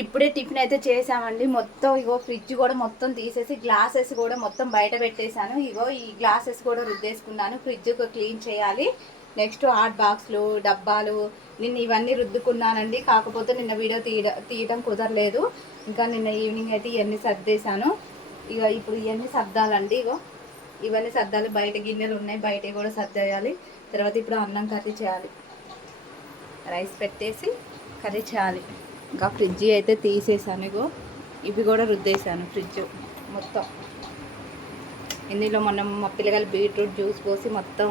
ఇప్పుడే టిఫిన్ అయితే చేసామండి. మొత్తం ఇగో ఫ్రిడ్జ్ కూడా మొత్తం తీసేసి గ్లాసెస్ కూడా మొత్తం బయట పెట్టేశాను. ఇగో ఈ గ్లాసెస్ కూడా రుద్దేసుకున్నాను. ఫ్రిడ్జ్ క్లీన్ చేయాలి. నెక్స్ట్ హాట్ బాక్స్లు, డబ్బాలు నిన్న ఇవన్నీ రుద్దుకున్నానండి. కాకపోతే నిన్న వీడియో తీయడం కుదరలేదు. ఇంకా నిన్న ఈవినింగ్ అయితే ఇవన్నీ సర్దేశాను. ఇక ఇప్పుడు ఇవన్నీ సర్దాలండి. ఇగో ఇవన్నీ సర్దాలి. బయట గిన్నెలు ఉన్నాయి, బయట కూడా సర్దేయాలి. తర్వాత ఇప్పుడు అన్నం కర్రీ చేయాలి. రైస్ పెట్టేసి కర్రీ చేయాలి. ఇంకా ఫ్రిడ్జ్ అయితే తీసేసాను. ఇగో ఇవి కూడా రుద్దేశాను ఫ్రిడ్జ్ మొత్తం. ఇందులో మనం మా పిల్లగాలు బీట్రూట్ జ్యూస్ పోసి మొత్తం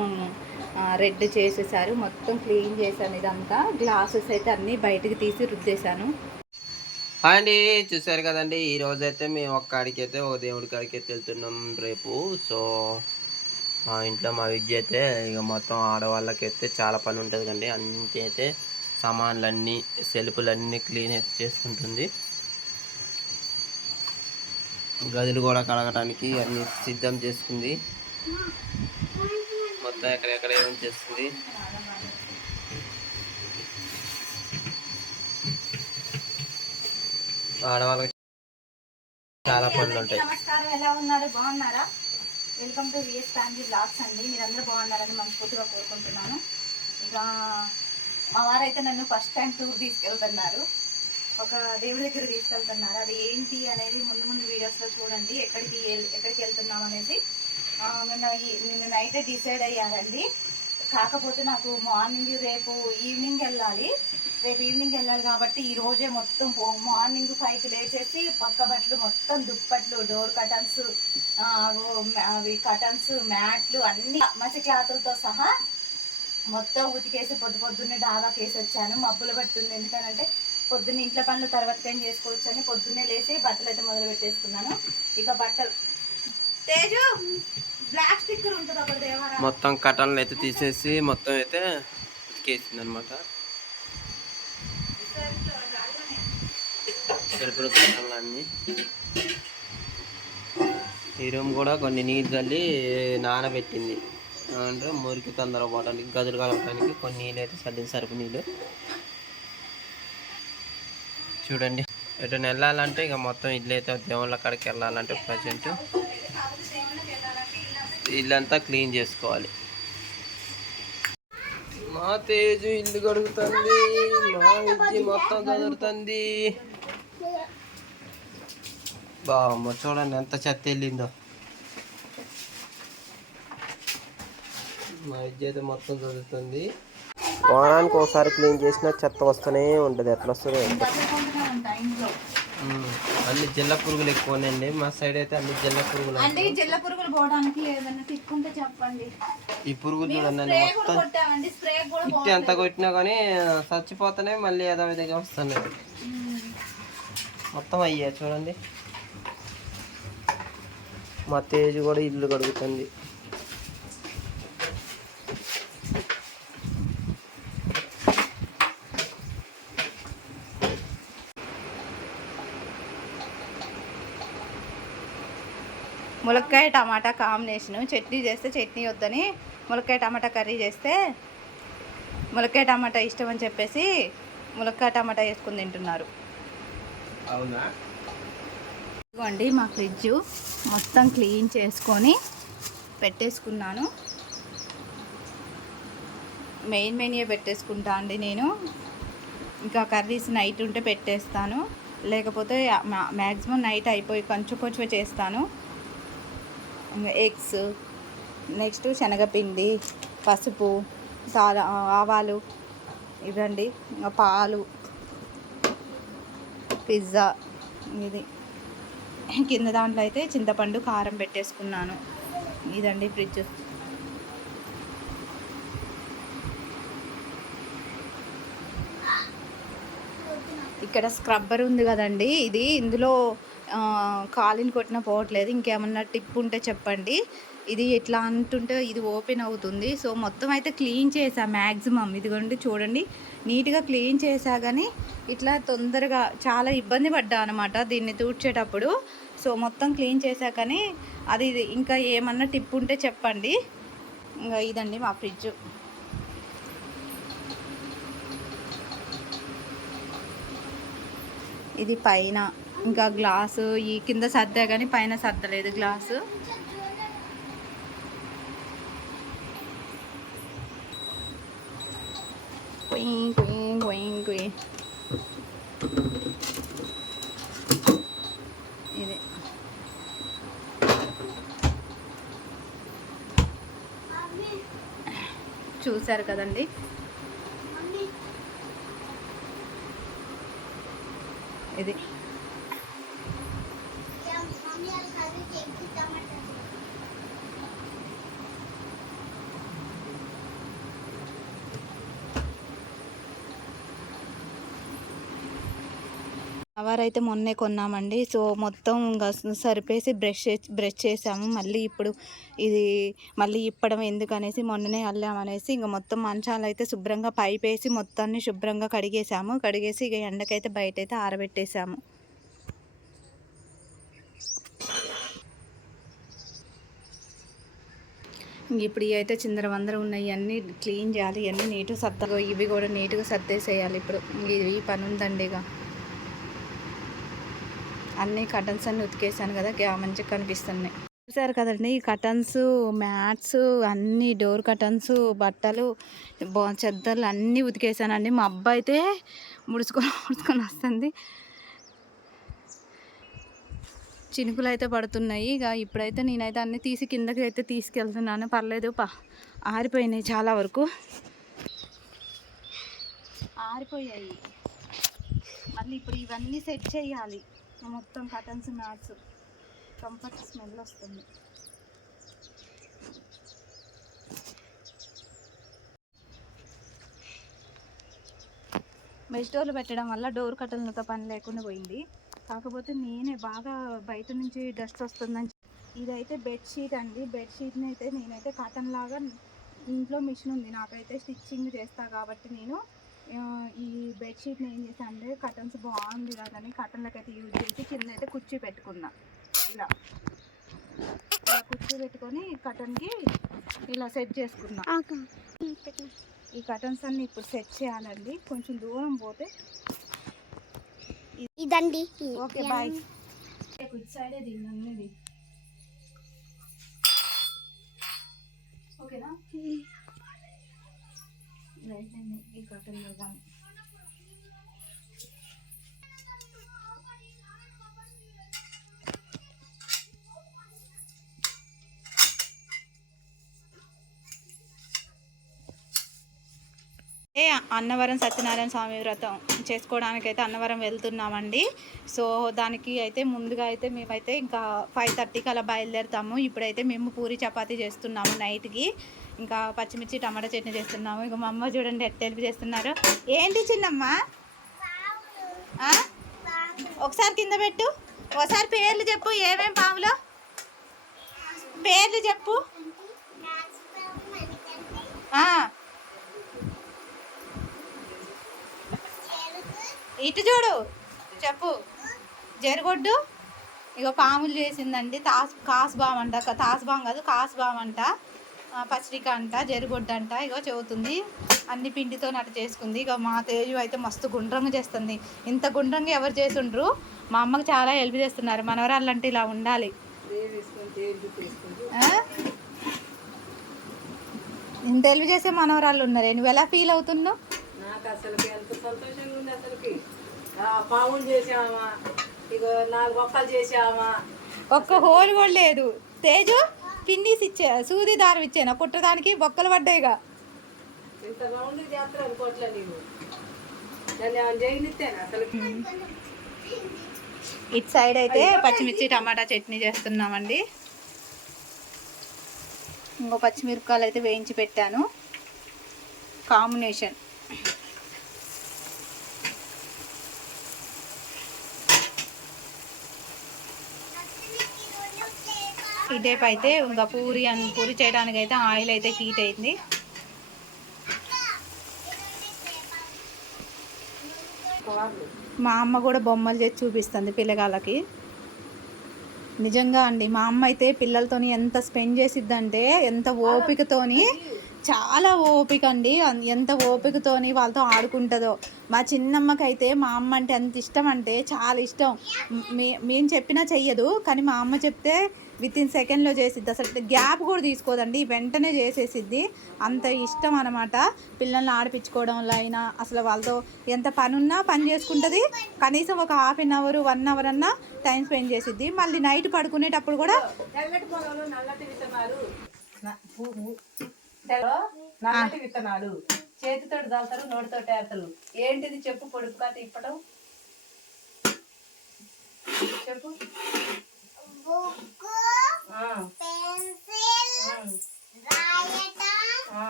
రెడ్ చేసేసారు. మొత్తం క్లీన్ చేశాను. ఇదంతా గ్లాసెస్ అయితే అన్నీ బయటకు తీసి రుద్దేశాను. అండి చూసారు కదండి, ఈరోజైతే మేము ఒక కాడికి అయితే ఒక దేవుడి కాడికి అయితే వెళ్తున్నాం రేపు. సో మా ఇంట్లో మా విద్య అయితే ఇక మొత్తం ఆడవాళ్ళకైతే చాలా పని ఉంటుంది కండి. అన్నీ అయితే సామాన్లన్నీ సెల్ఫులన్నీ క్లీన్ అయితే చేసుకుంటుంది. గదులు కూడా కడగడానికి అన్నీ సిద్ధం చేసుకుంది. మొత్తం ఎక్కడెక్కడ ఏమేమి చేస్తుంది. ఆడవాళ్ళకి చాలా పనులు ఉంటాయి. నమస్కారం, ఎలా ఉన్నారు? బాగున్నారా? Welcome to VS family blogs అండి. మీరందరూ బాగున్నారని మనస్ఫూర్తిగా కోరుకుంటున్నాను. ఇక మా వారైతే నన్ను ఫస్ట్ టైం టూర్ తీసుకెళ్తున్నారు. ఒక దేవుడి దగ్గర తీసుకెళ్తున్నారు. అది ఏంటి అనేది ముందు ముందు వీడియోస్లో చూడండి. ఎక్కడికి వెళ్తున్నాం అనేది నిన్న నైటే డిసైడ్ అయ్యారండి. కాకపోతే నాకు రేపు ఈవినింగ్ వెళ్ళాలి. కాబట్టి ఈరోజే మొత్తం మార్నింగ్ 5కి లేచేసి పక్క బట్టలు మొత్తం దుప్పట్లు, డోర్ కటన్స్, అవి కటన్స్, మ్యాట్లు అన్నీ మంచి క్లాతులతో సహా మొత్తం ఉతికేసి పొద్దున్నే డాబాకి వేసి వచ్చాను. మబ్బులు పట్టుంది. ఎందుకనంటే పొద్దున్న ఇంట్లో పనులు తర్వాత ఏం చేసుకోవచ్చు అని పొద్దున్నే లేసి బట్టలు అయితే మొదలు పెట్టేసుకున్నాను. ఇక బట్టలు తేజు బ్లాక్ స్టిక్కర్ ఉంటుంది ఒక దేవరా. మొత్తం కటన్లు అయితే తీసేసి మొత్తం అయితే ఉతికేసింది అనమాట. చెరుపుల కటన్లు అన్నీ. ఈ రూమ్ కూడా కొన్ని నీళ్ళు చల్లి నానబెట్టింది అంటే మురికి తొందర పోవడానికి, గదులు కలపడానికి కొన్ని నీళ్ళు అయితే చల్లింది, సరుపు నీళ్ళు. చూడండి, ఎటు వెళ్ళాలంటే ఇక మొత్తం ఇల్లు అయితే దేవుళ్ళ కాడికి వెళ్ళాలంటే ప్రజెంట్ ఇల్లంతా క్లీన్ చేసుకోవాలి. మా తేజు ఇల్లు కడుగుతుంది, మా విద్య మొత్తం చదువుతుంది. బామ్మ చూడండి ఎంత చెత్త వెళ్ళిందో. మా విద్య అయితే మొత్తం చదువుతుంది. వారానికి ఒకసారి క్లీన్ చేసినా చెత్త వస్తూనే ఉంటుంది. ఎట్లా వస్తుందో అన్ని జిల్ల పురుగులు ఎక్కువనండి. మా సైడ్ అయితే అన్ని జిల్ల పురుగులు. అంటే జిల్ల పురుగులు పోవడానికి ఏదైనా టిప్ ఉంటే చెప్పండి. ఈ పురుగులు చూడండి మొత్తం ఇట్టి ఎంత కొట్టినా కానీ చచ్చిపోతానే మళ్ళీ ఏదో విధంగా వస్తున్నాయి. మొత్తం అయ్యా చూడండి. మా తేజు కూడా ఇల్లు కడుగుతుంది. ములక్కాయ టమాటా కాంబినేషను. చట్నీ చేస్తే చట్నీ వద్దని ములక్కాయ టమాటా కర్రీ చేస్తే ములక్కాయ టమాటా ఇష్టం అని చెప్పేసి ములక్కాయ టమాటా వేసుకుని తింటున్నారు. అవునా? ఇదిగోండి మా ఫ్రిడ్జ్ మొత్తం క్లీన్ చేసుకొని పెట్టేసుకున్నాను. మెయిన్ పెట్టేసుకుంటా అండి నేను. ఇంకా కర్రీస్ నైట్ ఉంటే పెట్టేస్తాను, లేకపోతే మ్యాక్సిమం నైట్ అయిపోయి కొంచెం చేస్తాను. ఎగ్స్, నెక్స్ట్ శనగపిండి, పసుపు, ఆవాలు, ఇదండి ఇంకా పాలు, పిజ్జా, ఇది కింద దాంట్లో అయితే చింతపండు, కారం పెట్టేసుకున్నాను. ఇదండి ఫ్రిడ్జ్. ఇక్కడ స్క్రబ్బర్ ఉంది కదండి, ఇది ఇందులో కాలిని కొట్టినా పోవట్లేదు. ఇంకేమన్నా టిప్ ఉంటే చెప్పండి. ఇది ఎట్లా అంటుంటే ఇది ఓపెన్ అవుతుంది. సో మొత్తం అయితే క్లీన్ చేసా మ్యాక్సిమం. ఇదిగోండి చూడండి, నీట్గా క్లీన్ చేసా కానీ ఇట్లా తొందరగా చాలా ఇబ్బంది పడ్డా అనమాట దీన్ని తూడ్చేటప్పుడు. సో మొత్తం క్లీన్ చేసా కానీ అది ఇంకా ఏమన్నా టిప్ ఉంటే చెప్పండి. ఇంకా ఇదండి మా ఫ్రిడ్జ్. ఇది పైన ఇంకా గ్లాసు ఈ కింద సర్దా కానీ పైన సర్దలేదు glass. Queen queen queen queen ఇది చూసారు కదండి. ఇది అవరైతే మొన్నే కొన్నామండి. సో మొత్తం ఇంకా సరిపేసి బ్రష్ చేసాము. మళ్ళీ ఇప్పుడు ఇది మళ్ళీ ఇప్పడం ఎందుకనేసి మొన్ననే అల్లామనేసి ఇంకా మొత్తం మంచాలు అయితే శుభ్రంగా పైపేసి మొత్తాన్ని శుభ్రంగా కడిగేసాము. కడిగేసి ఇక ఎండకైతే బయట అయితే ఆరబెట్టేసాము. ఇప్పుడు ఇవి అయితే చిందర వందర ఉన్నాయి, అన్నీ క్లీన్ చేయాలి, ఇవన్నీ నీట్గా సర్దా, ఇవి కూడా నీట్గా సర్దేసేయాలి. ఇప్పుడు ఈ పని ఉందండి. ఇక అన్నీ కర్టన్స్ అన్నీ ఉతికేసాను కదా, మంచిగా కనిపిస్తున్నాయి. చూసారు కదండి, ఈ కర్టన్స్, మ్యాట్స్, అన్నీ డోర్ కర్టన్స్, బట్టలు, చెద్దర్లు అన్నీ ఉతికేసానండి. మా అబ్బాయి అయితే ముడుచుకొని వస్తుంది. చినుకులు అయితే పడుతున్నాయి. ఇక ఇప్పుడైతే నేనైతే అన్నీ తీసి కిందకి అయితే తీసుకెళ్తున్నాను. పర్లేదు, ఆరిపోయినాయి, చాలా వరకు ఆరిపోయాయి. మళ్ళీ ఇప్పుడు ఇవన్నీ సెట్ చేయాలి. మొత్తం కర్టన్స్, మ్యాట్స్, కంఫర్ట్ స్మెల్ వస్తుంది. మెష్ డోర్లు పెట్టడం వల్ల డోర్ కర్టన్లతో పని లేకుండా పోయింది. కాకపోతే నేనే బాగా బయట నుంచి డస్ట్ వస్తుందని. ఇదైతే బెడ్షీట్ అండి. బెడ్షీట్ని అయితే నేనైతే కాటన్ లాగా, ఇంట్లో మిషన్ ఉంది నాకైతే, స్టిచ్చింగ్ చేస్తా కాబట్టి నేను ఈ బెడ్షీట్ని ఏం చేశాను అంటే, కర్టన్స్ బాగుంది కదని కర్టన్లకు అయితే యూజ్ చేసి కింద అయితే కుర్చీ పెట్టుకున్నా. ఇలా కుర్చీ పెట్టుకొని కర్టన్కి ఇలా సెట్ చేసుకున్నా. ఈ కర్టన్స్ అన్ని ఇప్పుడు సెట్ చేయాలండి. కొంచెం దూరం పోతే ఇదండి. Okay, bye. ఇటు సైడే దిగండి. ఓకేనా? రైట్ అండి. ఈ కర్టన్ పెడదాం. అన్నవరం సత్యనారాయణ స్వామి వ్రతం చేసుకోవడానికైతే అన్నవరం వెళ్తున్నామండి. సో దానికి అయితే ముందుగా అయితే మేమైతే ఇంకా 5:30కి అలా బయలుదేరుతాము. ఇప్పుడైతే మేము పూరి చపాతీ చేస్తున్నాము నైట్కి. ఇంకా పచ్చిమిర్చి టమాటా చట్నీ చేస్తున్నాము. ఇక మా అమ్మ చూడండి ఎట్ట హెల్ప్ చేస్తున్నారు. ఏంటి చిన్నమ్మ? ఒకసారి కింద పెట్టు. ఒకసారి పేర్లు చెప్పు. ఏమేం పాములో పేర్లు చెప్పు. ఇటు చూడు, చెప్పు. జరగొడ్డు. ఇక పాములు చేసిందండి. కాసుబామ్ అంట, తాసుబామ్ కాదు, కాసుబామ్ అంట, పచ్చడిక అంట, జరగొడ్డు అంట. ఇగో చెబుతుంది. అన్ని పిండితో నటు చేసుకుంది. ఇక మా తేజు అయితే మస్తు గుండ్రంగా చేస్తుంది. ఇంత గుండ్రంగా ఎవరు చేసుండ్రు? మా అమ్మకి చాలా హెల్ప్ చేస్తున్నారు. మనవరాళ్ళు అంటే ఇలా ఉండాలి. ఇంత హెల్ప్ చేసే మనవరాళ్ళు ఉన్నారే. నువ్వు ఎలా ఫీల్ అవుతున్నావు? నాకు అసలుకి ఎంత సంతోషంగా ఉంది. అసలుకి పావులు చేసామా, ఇక 4 ఒక్కలు చేసామా, ఒక్క హోల్ కూడా లేదు. తేజు పిన్నీస్ సూది దారం ఇచ్చాను కుట్టడానికి, బొక్కలు పడ్డాయిగా. ఇంత రౌండ్ చేస్తారు అనుకోవట్లే. నీవు దాన్ని ఏమైనా చేయనిస్తేనా అసలుకి? ఇటు సైడ్ అయితే పచ్చిమిర్చి టమాటా చట్నీ చేస్తున్నామండి. ఇంకో పచ్చిమిరపకాయలు అయితే వేయించి పెట్టాను. కాంబినేషన్. ఇటేపు అయితే ఇంకా పూరి చేయడానికి అయితే ఆయిల్ అయితే హీట్ అయింది. మా అమ్మ కూడా బొమ్మలు చేసి చూపిస్తుంది పిల్లగాళ్ళకి. నిజంగా అండి, మా అమ్మ అయితే పిల్లలతోని ఎంత స్పెండ్ చేసిద్దంటే, ఎంత ఓపికతోని చాలా ఓపిక అండి. ఎంత ఓపికతోని వాళ్ళతో ఆడుకుంటుందో. మా చిన్నమ్మకైతే మా అమ్మ అంటే ఎంత ఇష్టం అంటే చాలా ఇష్టం. మేము చెప్పినా చెయ్యదు, కానీ మా అమ్మ చెప్తే వితిన్ సెకండ్లో చేసిద్ది. అసలు గ్యాప్ కూడా తీసుకోదండి, వెంటనే చేసేసిద్ది. అంత ఇష్టం అనమాట. పిల్లల్ని ఆడిపించుకోవడంలో అయినా అసలు వాళ్ళతో ఎంత పని ఉన్నా పని చేసుకుంటుంది. కనీసం ఒక ½ అన్ అవర్ 1 అవర్ అన్నా టైం స్పెండ్ చేసిద్ది. మళ్ళీ నైట్ పడుకునేటప్పుడు కూడా తెల్లటి పొలంలో నల్లటి విత్తనాలు నల్లటి విత్తనాలు చేతితో దాల్తారు, నోటితో ఏరుతారు. ఏంటిది చెప్పు? పొడుపు కథ ఇప్పటం చెప్పు.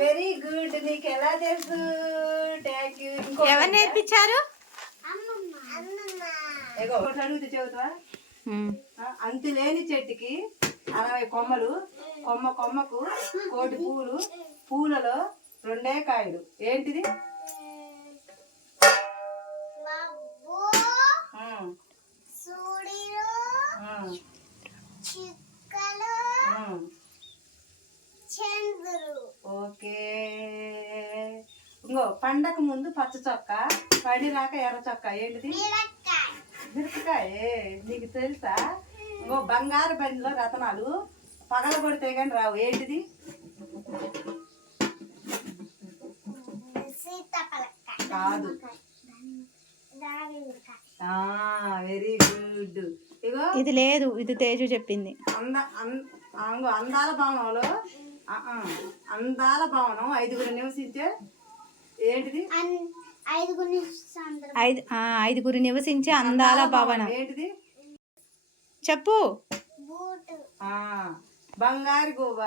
Very good. నీకు ఎలా తెలుసు? Thank you. ఎవరు నేర్పించారు? అడుగుతూ చెబుతావా? అంతులేని చెట్టుకి 60 కొమ్మలు, కొమ్మకు 1 పూలు, పూలలో 2 కాయలు. ఏంటిది? ఓకే. ఇంకో పండగ ముందు పచ్చ చొక్క, పండినాక ఎర్ర చొక్క. ఏంటిది? మిరపకాయ. నీకు తెలుసా? ఇంకో బంగారు బండిలో రతనాలు పగల కొడితే కానీ రావు. ఏంటిది? కాదు. Very good. ఇగో ఇది లేదు, ఇది తేజు చెప్పింది. అందాల భవనంలో అందాల భవనం 5గురు నివసించే. ఏంటిది? 5గురు నివసించే అందాల భవనం. ఏంటిది? చెప్పు. బంగారు గువ్వ.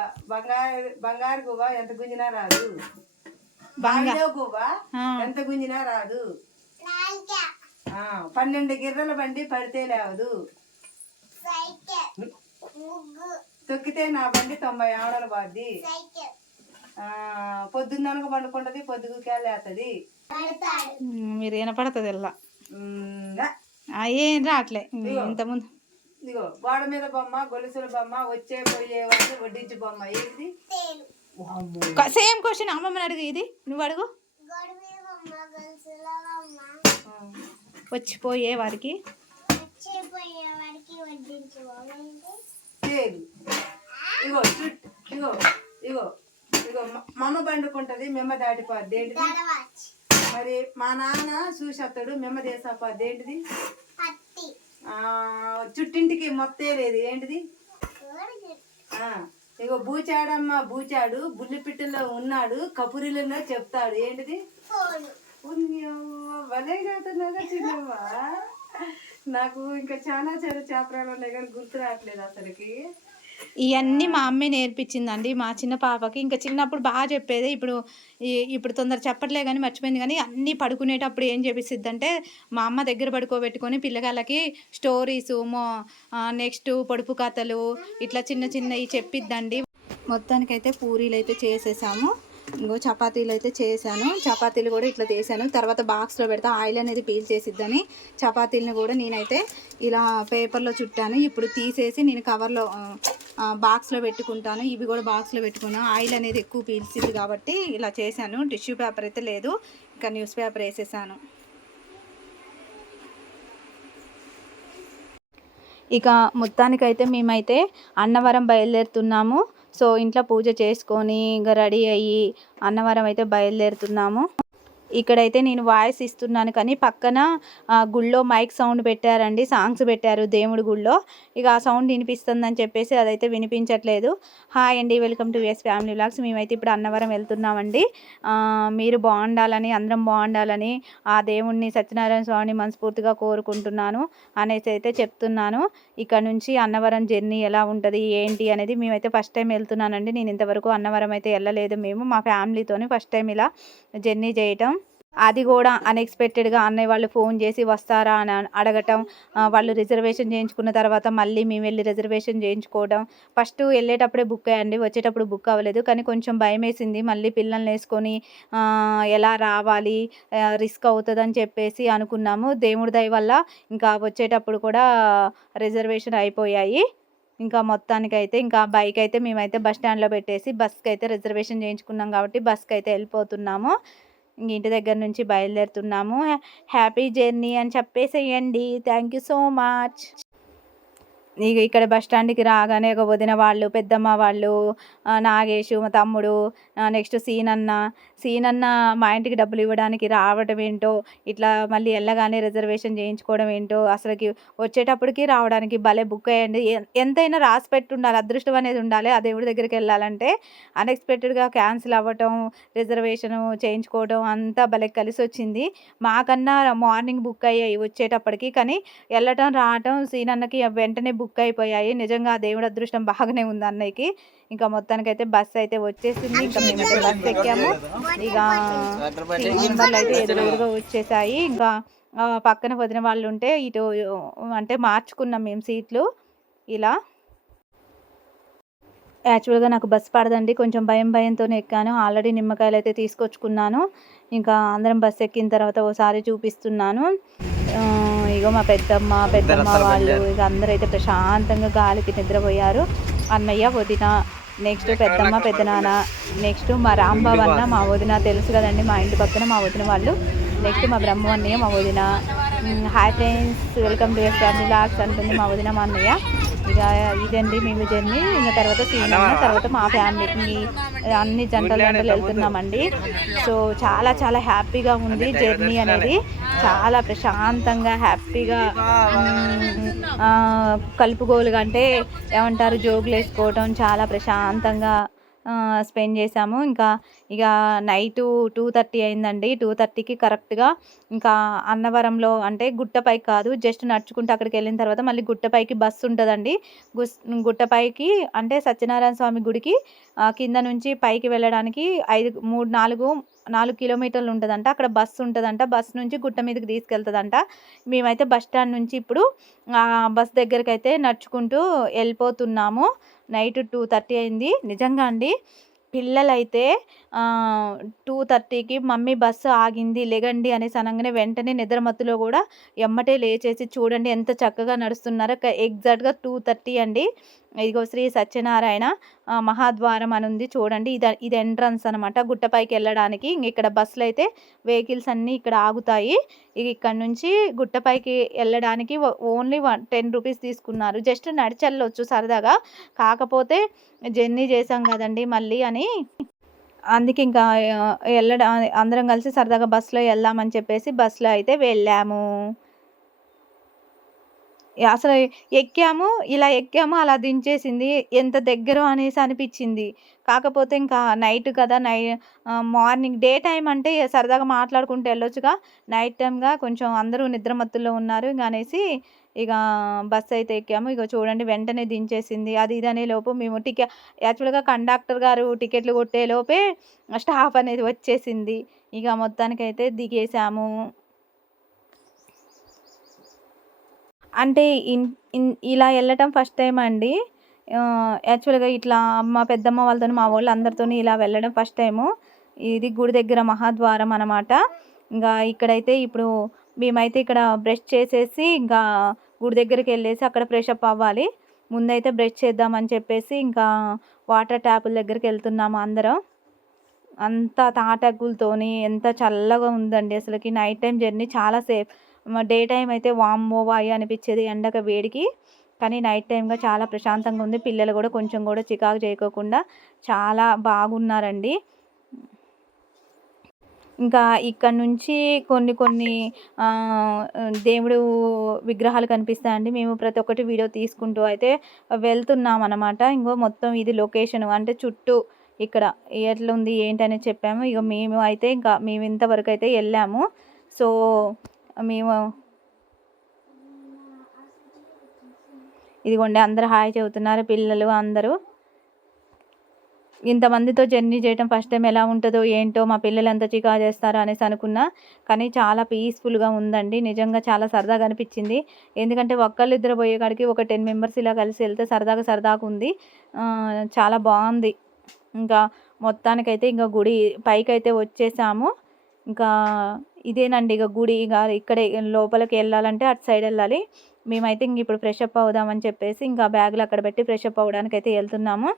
బంగారు గువ్వ ఎంత గుంజినా రాదు. గువ్వ ఎంత గుంజినా రాదు. 12 గిర్రల బండి పడితే లేవదు. తొక్కితే నా బండి 90 ఆవడలు బాద్ది. పొద్దున్ననక పండుకుంటది, పొద్దుగుకే లేస్తుంది. మీరు వినపడుతుంది ఇలా ఏం రావట్లే ఇంతకుముందు. ఇదిగో గోడ మీద బొమ్మ, గొలుసుల బొమ్మ, వచ్చే పోయే వాళ్ళు వడ్డించి బొమ్మ. ఏంటిది? సేమ్ క్వశ్చన్ అమ్మమ్మని అడుగు. ఇది నువ్వు అడుగు. వచ్చిపోయే వారికి ఇగో ఇగో ఇగో ఇగో మమ్మ బండుకుంటది, మెమ్మ దాటిపోద్ది. ఏంటిది? మరి మా నాన్న చూసేస్తాడు, మెమ్మ దేశపోద్ది. ఏంటిది? చుట్టింటికి మొత్తే లేదు. ఏంటిది? ఇగో బూచాడమ్మ బూచాడు, బుల్లిపిట్టలో ఉన్నాడు, కపురిలో చెప్తాడు. ఏంటిది? భలే చదువుతున్నాగా చిన్నమ్మా. నాకు ఇంకా చాలా చేపరాలు ఉన్నాయి కానీ గుర్తు రావట్లేదు అసలుకి. ఇవన్నీ మా అమ్మే నేర్పించిందండి మా చిన్న పాపకి. ఇంకా చిన్నప్పుడు బాగా చెప్పేది. ఇప్పుడు తొందర చెప్పట్లే కానీ మర్చిపోయింది. కానీ అన్నీ పడుకునేటప్పుడు ఏం చేపిస్తుంది అంటే మా అమ్మ దగ్గర పడుకోబెట్టుకొని పిల్లగాళ్ళకి స్టోరీసు, నెక్స్ట్ పొడుపు కథలు ఇట్లా చిన్న చిన్నవి చెప్పిద్దండి. మొత్తానికైతే పూరీలు అయితే చేసేసాము. ఇంకో చపాతీలు అయితే చేశాను. చపాతీలు కూడా ఇట్లా చేశాను. తర్వాత బాక్స్లో పెడతా, ఆయిల్ అనేది పీల్ చేసిద్దని చపాతీలను కూడా నేనైతే ఇలా పేపర్లో చుట్టాను. ఇప్పుడు తీసేసి నేను కవర్లో బాక్స్లో పెట్టుకుంటాను. ఇవి కూడా బాక్స్లో పెట్టుకున్నాను. ఆయిల్ అనేది ఎక్కువ పీల్చింది కాబట్టి ఇలా చేశాను. టిష్యూ పేపర్ అయితే లేదు, ఇంకా న్యూస్ పేపర్ వేసేసాను. ఇక మొత్తానికైతే మేమైతే అన్నవరం బయలుదేరుతున్నాము. సో ఇంట్లో పూజ చేసుకొని ఇంకా రెడీ అయ్యి అన్నవరం అయితే బయలుదేరుతున్నాము. ఇక్కడైతే నేను వాయిస్ ఇస్తున్నాను కానీ పక్కన గుళ్ళో మైక్ సౌండ్ పెట్టారండి, సాంగ్స్ పెట్టారు దేవుడి గుళ్ళో. ఇక ఆ సౌండ్ వినిపిస్తుందని చెప్పేసి అదైతే వినిపించట్లేదు. హాయ్ అండి, welcome to VS family vlogs. మేమైతే ఇప్పుడు అన్నవరం వెళ్తున్నామండి. మీరు బాగుండాలని, అందరం బాగుండాలని ఆ దేవుణ్ణి సత్యనారాయణ స్వామిని మనస్ఫూర్తిగా కోరుకుంటున్నాను అనేసి అయితే చెప్తున్నాను. ఇక్కడ నుంచి అన్నవరం జర్నీ ఎలా ఉంటుంది ఏంటి అనేది మేమైతే ఫస్ట్ టైం వెళ్తున్నానండి. నేను ఇంతవరకు అన్నవరం అయితే వెళ్ళలేదు. మేము మా ఫ్యామిలీతోని ఫస్ట్ టైం ఇలా జర్నీ చేయటం. అది కూడా అన్ఎక్స్పెక్టెడ్గా అన్నయ్య వాళ్ళు ఫోన్ చేసి వస్తారా అని అడగటం, వాళ్ళు రిజర్వేషన్ చేయించుకున్న తర్వాత మళ్ళీ మేము వెళ్ళి రిజర్వేషన్ చేయించుకోవడం. ఫస్ట్ వెళ్ళేటప్పుడే బుక్ అయ్యండి, వచ్చేటప్పుడు బుక్ అవ్వలేదు. కానీ కొంచెం భయం వేసింది, మళ్ళీ పిల్లల్ని వేసుకొని ఎలా రావాలి, రిస్క్ అవుతుందని చెప్పేసి అనుకున్నాము. దేవుడి దయ వల్ల ఇంకా వచ్చేటప్పుడు కూడా రిజర్వేషన్ అయిపోయాయి. ఇంకా మొత్తానికైతే ఇంకా బైక్ అయితే మేమైతే బస్ స్టాండ్లో పెట్టేసి బస్కి అయితే రిజర్వేషన్ చేయించుకున్నాం కాబట్టి బస్కి అయితే వెళ్ళిపోతున్నాము. ఇంక ఇంటి దగ్గర నుంచి బయలుదేరుతున్నాము. హ్యాపీ జర్నీ అని చెప్పేసేయండి. Thank you so much. ఇక ఇక్కడ బస్ స్టాండ్‌కి రాగానే ఒక వదిన వాళ్ళు, పెద్దమ్మ వాళ్ళు, నాగేషు, మా తమ్ముడు, నెక్స్ట్ సీనన్న మా ఇంటికి డబ్బులు ఇవ్వడానికి రావడం ఏంటో, ఇట్లా మళ్ళీ ఎళ్ళగానే రిజర్వేషన్ చేయించుకోవడం ఏంటో, అసలకి వచ్చేటప్పటికి రావడానికి భలే బుక్ అయ్యండి. ఎంతైనా రాసి పెట్టుండాలి. అదృష్టం అనేది ఉండాలి. ఆ దేవుడి దగ్గరికెళ్ళాలంటే అన్‌ఎక్స్‌పెక్టెడ్‌గా క్యాన్సిల్ అవ్వటం, రిజర్వేషను చేయించుకోవడం అంతా భలే కలిసొచ్చింది. మాకన్నా మార్నింగ్ బుక్ అయ్యాయి వచ్చేటప్పటికి. కానీ ఎళ్ళటం, రావటం సీనన్నకి వెంటనే బుక్ అయిపోయాయి. నిజంగా ఆ దేవుడి అదృష్టం బాగానే ఉంది అన్నయ్యకి. ఇంకా మొత్తానికైతే బస్ అయితే వచ్చేసింది. ఇంకా మేమైతే బస్ ఎక్కాము. ఇక సీట్ నెంబర్లు అయితే ఎదురుగా వచ్చేసాయి. ఇంకా పక్కన వదిన వాళ్ళు ఉంటే ఇటు అంటే మార్చుకున్నాం మేము సీట్లు ఇలా. యాక్చువల్‌గా నాకు బస్ పడదండి. కొంచెం భయంతోనే ఎక్కాను. ఆల్రెడీ నిమ్మకాయలు అయితే తీసుకొచ్చుకున్నాను. ఇంకా అందరం బస్ ఎక్కిన తర్వాత ఓసారి చూపిస్తున్నాను. ఇగో మా పెద్దమ్మ వాళ్ళు ఇక అందరైతే ప్రశాంతంగా గాలికి నిద్రపోయారు. అన్నయ్య, వదిన, నెక్స్ట్ పెద్దమ్మ, పెద్దనాన్న, నెక్స్ట్ మా రాంబాబు అన్న, మా వదిన తెలుసు కదండి మా ఇంటి పక్కన మా వదిన వాళ్ళు. నెక్స్ట్ మా బ్రహ్మన్నయ్య, మా వదిన. Hi friends, welcome to your family vlogs అంటుంది మా వదిన, మా అన్నయ్య. ఇక ఇదండి మేము జర్నీ. ఇంకా తర్వాత సీనన్న, తర్వాత మా ఫ్యామిలీకి అన్ని జంటలు వెళ్తున్నామండి. సో చాలా హ్యాపీగా ఉంది జర్నీ అనేది. చాలా ప్రశాంతంగా హ్యాపీగా కలుపుగోలుగా అంటే ఏమంటారు జోకులు వేసుకోవటం చాలా ప్రశాంతంగా స్పెండ్ చేసాము. ఇక నైటు 2:30 అయిందండి. 2:30కి కరెక్ట్గా ఇంకా అన్నవరంలో అంటే గుట్టపైకి కాదు, జస్ట్ నడుచుకుంటూ అక్కడికి వెళ్ళిన తర్వాత మళ్ళీ గుట్టపైకి బస్సు ఉంటుందండి. గుట్టపైకి అంటే సత్యనారాయణ స్వామి గుడికి కింద నుంచి పైకి వెళ్ళడానికి 4 కిలోమీటర్లు ఉంటుందంట. అక్కడ బస్సు ఉంటుందంట. బస్సు నుంచి గుట్ట మీదకి తీసుకెళ్తుందంట. మేమైతే బస్ స్టాండ్ నుంచి ఇప్పుడు బస్ దగ్గరికి అయితే నడుచుకుంటూ వెళ్ళిపోతున్నాము. నైట్ 2:30 అయింది. నిజంగా అండి పిల్లలైతే 2:30కి మమ్మీ బస్సు ఆగింది లెగండి అనేసి అనగానే వెంటనే నిద్రమత్తులో కూడా ఎమ్మటే లేచేసి చూడండి ఎంత చక్కగా నడుస్తున్నారో. ఎగ్జాక్ట్గా 2:30 అండి. ఇదిగో శ్రీ సత్యనారాయణ మహాద్వారం అని ఉంది చూడండి. ఇది ఎంట్రన్స్ అనమాట గుట్టపైకి వెళ్ళడానికి. ఇక్కడ బస్సులు అయితే వెహికల్స్ అన్నీ ఇక్కడ ఆగుతాయి. ఇక్కడ నుంచి గుట్టపైకి వెళ్ళడానికి ఓన్లీ 10 రూపీస్ తీసుకున్నారు. జస్ట్ నడిచెళ్ళొచ్చు సరదాగా. కాకపోతే జర్నీ చేసాం కదండి మళ్ళీ అని అందుకే ఇంకా అందరం కలిసి సరదాగా బస్సులో వెళ్దామని చెప్పేసి బస్సులో అయితే వెళ్ళాము. అసలు ఎక్కాము అలా దించేసింది. ఎంత దగ్గరో అనేసి అనిపించింది. కాకపోతే ఇంకా నైట్ కదా మార్నింగ్ డే టైమ్ అంటే సరదాగా మాట్లాడుకుంటూ వెళ్ళొచ్చుగా. నైట్ టైమ్‌గా కొంచెం అందరూ నిద్రమత్తులో ఉన్నారు అనేసి ఇక బస్సు అయితే ఎక్కాము. ఇక చూడండి వెంటనే దించేసింది. అది ఇది అనే లోపు మేము యాక్చువల్‌గా కండక్టర్ గారు టికెట్లు కొట్టే లోపే స్టాప్ అనేది వచ్చేసింది. ఇక మొత్తానికైతే దిగేసాము. అంటే ఇలా వెళ్ళటం ఫస్ట్ టైమ్ అండి. యాక్చువల్‌గా ఇట్లా మా పెద్దమ్మ వాళ్ళతోని మా వాళ్ళందరితోని ఇలా వెళ్ళడం ఫస్ట్ టైము. ఇది గుడి దగ్గర మహాద్వారం అనమాట. ఇక్కడైతే ఇప్పుడు మేమైతే ఇక్కడ బ్రష్ చేసేసి గుడి దగ్గరికి వెళ్ళేసి అక్కడ ఫ్రెష్ అప్ అవ్వాలి. ముందైతే బ్రష్ చేద్దామని చెప్పేసి వాటర్ ట్యాపుల దగ్గరికి వెళ్తున్నాము అందరం. అంతా తాటాకులతోని ఎంత చల్లగా ఉందండి అసలకి. నైట్ టైం జర్నీ చాలా డే టైం అయితే వామ్మో వాయి అనిపించేది ఎండక వేడికి. కానీ నైట్ టైంగా చాలా ప్రశాంతంగా ఉంది. పిల్లలు కూడా కొంచెం కూడా చికాకు చేయకోకుండా చాలా బాగున్నారండి. ఇక్కడ నుంచి కొన్ని దేవుడు విగ్రహాలు కనిపిస్తాయండి. మేము ప్రతి ఒక్కటి వీడియో తీసుకుంటూ అయితే వెళ్తున్నాం అనమాట. మొత్తం ఇది లొకేషన్ అంటే చుట్టూ ఇక్కడ ఎట్లుంది ఏంటని చెప్పాము. మేము ఇంతవరకు అయితే వెళ్ళాము. సో మేము ఇదిగోండి అందరూ హాయ్ చెబుతున్నారు పిల్లలు అందరూ. ఇంతమందితో జర్నీ చేయడం ఫస్ట్ టైం ఎలా ఉంటుందో ఏంటో, మా పిల్లలు ఎంత చికా చేస్తారో అనేసి అనుకున్నా. కానీ చాలా పీస్ఫుల్గా ఉందండి. నిజంగా చాలా సరదాగా అనిపించింది. ఎందుకంటే ఒక్కళ్ళిద్దరు పోయే కాడికి ఒక 10 మెంబర్స్ ఇలా కలిసి వెళ్తే సరదాగా ఉంది. చాలా బాగుంది. మొత్తానికైతే గుడి పైకైతే వచ్చేసాము. ఇదేనండి గుడి. ఇక్కడే లోపలికి వెళ్ళాలంటే అటు సైడ్ వెళ్ళాలి. మేమైతే ఇంక ఇప్పుడు ఫ్రెష్ అప్ అవుదామని చెప్పేసి ఇంకా బ్యాగులు అక్కడ పెట్టి ఫ్రెష్ అప్ అవ్వడానికి అయితే వెళ్తున్నాము.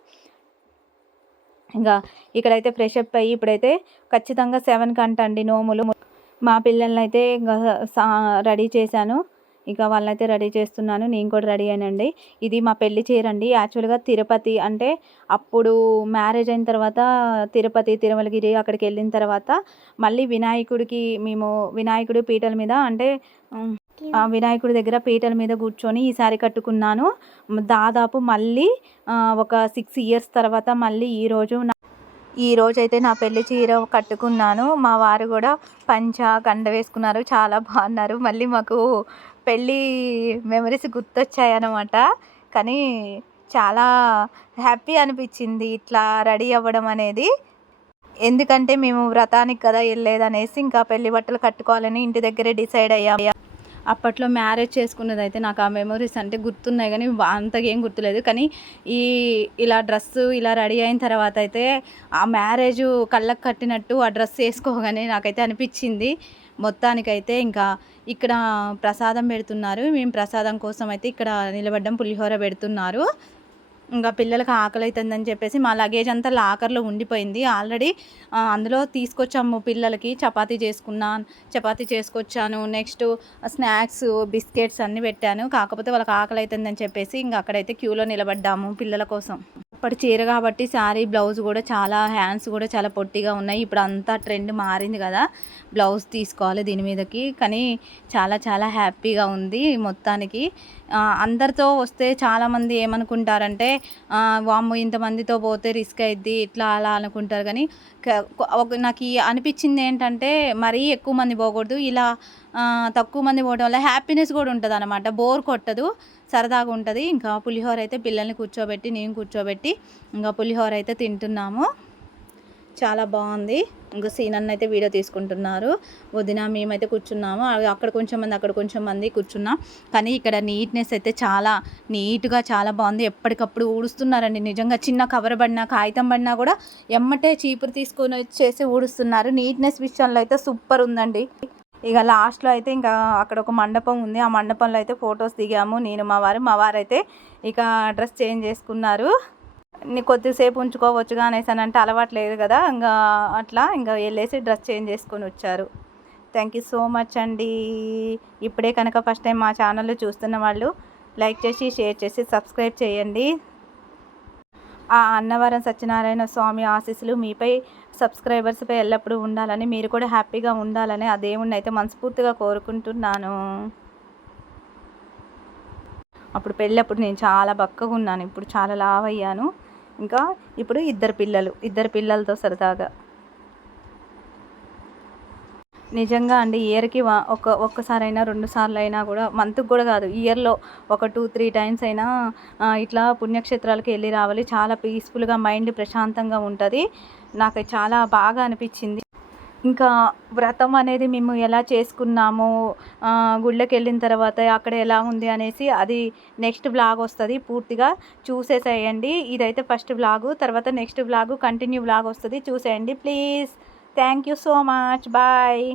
ఇంకా ఇక్కడైతే ఫ్రెష్ అప్ అయ్యి ఇప్పుడైతే ఖచ్చితంగా 7 కంటండి నోములు. మా పిల్లల్ని అయితే ఇంకా రెడీ చేశాను. ఇక వాళ్ళనైతే రెడీ చేస్తున్నాను. నేను కూడా రెడీ అయ్యానండి. ఇది మా పెళ్లి చీర అండి. యాక్చువల్గా తిరుపతి అంటే అప్పుడు మ్యారేజ్ అయిన తర్వాత తిరుపతి, తిరుమలగిరి అక్కడికి వెళ్ళిన తర్వాత మళ్ళీ మేము వినాయకుడి పీటల మీద అంటే వినాయకుడి దగ్గర పీటల మీద కూర్చొని ఈ సారీ కట్టుకున్నాను. దాదాపు మళ్ళీ ఒక 6 ఇయర్స్ తర్వాత మళ్ళీ ఈరోజైతే నా పెళ్లి చీర కట్టుకున్నాను. మా వారు కూడా పంచ కండ వేసుకున్నారు. చాలా బాగున్నారు. మళ్ళీ మాకు పెళ్ళి మెమరీస్ గుర్తొచ్చాయన్నమాట. కానీ చాలా హ్యాపీ అనిపించింది ఇట్లా రెడీ అవ్వడం అనేది. ఎందుకంటే మేము వ్రతానికి కదా వెళ్ళేదనేసి ఇంకా పెళ్లి బట్టలు కట్టుకోవాలని ఇంటి దగ్గరే డిసైడ్ అయ్యాము. అప్పట్లో మ్యారేజ్ చేసుకున్నదైతే నాకు ఆ మెమరీస్ అంటే గుర్తున్నాయి కానీ అంతగా ఏం గుర్తులేదు. కానీ ఇలా డ్రెస్సు ఇలా రెడీ అయిన తర్వాత అయితే ఆ మ్యారేజ్ కళ్ళకు కట్టినట్టు ఆ డ్రెస్ వేసుకోగానే నాకైతే అనిపించింది. మొత్తానికైతే ఇంకా ఇక్కడ ప్రసాదం పెడుతున్నారు. మేము ప్రసాదం కోసం అయితే ఇక్కడ నిలబడ్డం, పులిహోర పెడుతున్నారు. ఇంకా పిల్లలకి ఆకలి అవుతుందని చెప్పేసి మా లగేజ్ అంతా లాకర్లో ఉండిపోయింది. ఆల్రెడీ అందులో తీసుకొచ్చాము. పిల్లలకి చపాతీ చేసుకొచ్చాను. నెక్స్ట్ స్నాక్స్, బిస్కెట్స్ అన్నీ పెట్టాను. కాకపోతే వాళ్ళకి ఆకలి అవుతుందని చెప్పేసి ఇంకా అక్కడైతే క్యూలో నిలబడ్డాము పిల్లల కోసం. అప్పటి చీర కాబట్టి శారీ బ్లౌజ్ కూడా హ్యాండ్స్ కూడా చాలా పొట్టిగా ఉన్నాయి. ఇప్పుడు అంతా ట్రెండ్ మారింది కదా, బ్లౌజ్ తీసుకోవాలి దీని మీదకి. కానీ చాలా చాలా హ్యాపీగా ఉంది మొత్తానికి. అందరితో వస్తే చాలామంది ఏమనుకుంటారంటే వామ్మో ఇంతమందితో పోతే రిస్క్ అయ్యిద్ది ఇట్లా అలా అనుకుంటారు. కానీ నాకు అనిపించింది ఏంటంటే మరీ ఎక్కువ మంది పోకూడదు. ఇలా తక్కువ మంది పోవడం వల్ల హ్యాపీనెస్ కూడా ఉంటుంది అన్నమాట. బోర్ కొట్టదు, సరదాగా ఉంటుంది. ఇంకా పులిహోర అయితే పిల్లల్ని కూర్చోబెట్టి నేను కూర్చోబెట్టి ఇంకా పులిహోర అయితే తింటున్నాము. చాలా బాగుంది. ఇంకా సీనన్న అయితే వీడియో తీసుకుంటున్నారు. వదిన మేమైతే కూర్చున్నాము. అక్కడ కొంచెం మంది కూర్చున్నాం. కానీ ఇక్కడ నీట్నెస్ అయితే చాలా నీట్గా చాలా బాగుంది. ఎప్పటికప్పుడు ఊడుస్తున్నారండి. నిజంగా చిన్న కవర్ పడినా కాగితం పడినా కూడా ఎమ్మటే చీపురు తీసుకొని వచ్చేసి ఊడుస్తున్నారు. నీట్నెస్ విషయంలో అయితే సూపర్ ఉందండి. ఇక లాస్ట్లో అయితే ఇంకా అక్కడ ఒక మండపం ఉంది. ఆ మండపంలో అయితే ఫొటోస్ దిగాము నేను మా వారు అయితే ఇక డ్రెస్ చేంజ్ చేసుకున్నారు. కొద్దిసేపు ఉంచుకోవచ్చుగా అనేసానంటే అలవాటు లేదు కదా, ఇంకా అట్లా ఇంకా వెళ్ళేసి డ్రెస్ చేంజ్ చేసుకొని వచ్చారు. థ్యాంక్ యూ సో మచ్ అండి. ఇప్పుడే కనుక ఫస్ట్ టైం మా ఛానల్ చూస్తున్న వాళ్ళు లైక్ చేసి షేర్ చేసి సబ్స్క్రైబ్ చేయండి. ఆ అన్నవరం సత్యనారాయణ స్వామి ఆశీస్సులు మీపై, సబ్స్క్రైబర్స్పై ఎల్లప్పుడూ ఉండాలని, మీరు కూడా హ్యాపీగా ఉండాలని ఆ దేవుణ్ణి అయితే మనస్ఫూర్తిగా కోరుకుంటున్నాను. అప్పుడు పెళ్ళప్పుడు నేను చాలా బక్కగా ఉన్నాను. ఇప్పుడు చాలా లావు అయ్యాను. ఇంకా ఇప్పుడు ఇద్దరు పిల్లలతో సరదాగా. నిజంగా అండి ఇయర్కి ఒక్కసారైనా 2 సార్లు అయినా కూడా, మంత్కి కూడా కాదు, ఇయర్లో ఒక 2-3 టైమ్స్ అయినా ఇట్లా పుణ్యక్షేత్రాలకు వెళ్ళి రావాలి. చాలా పీస్ఫుల్గా మైండ్ ప్రశాంతంగా ఉంటుంది. నాకు చాలా బాగా అనిపించింది. ఇంకా వ్రతం అనేది మేము ఎలా చేసుకున్నాము, గుళ్ళకి వెళ్ళిన తర్వాత అక్కడ ఎలా ఉంది అనేసి అది నెక్స్ట్ వ్లాగ్ వస్తుంది. పూర్తిగా చూసేసేయండి. ఇదైతే ఫస్ట్ వ్లాగు. తర్వాత నెక్స్ట్ వ్లాగు కంటిన్యూ వ్లాగ్ వస్తుంది, చూసేయండి please. Thank you so much. Bye.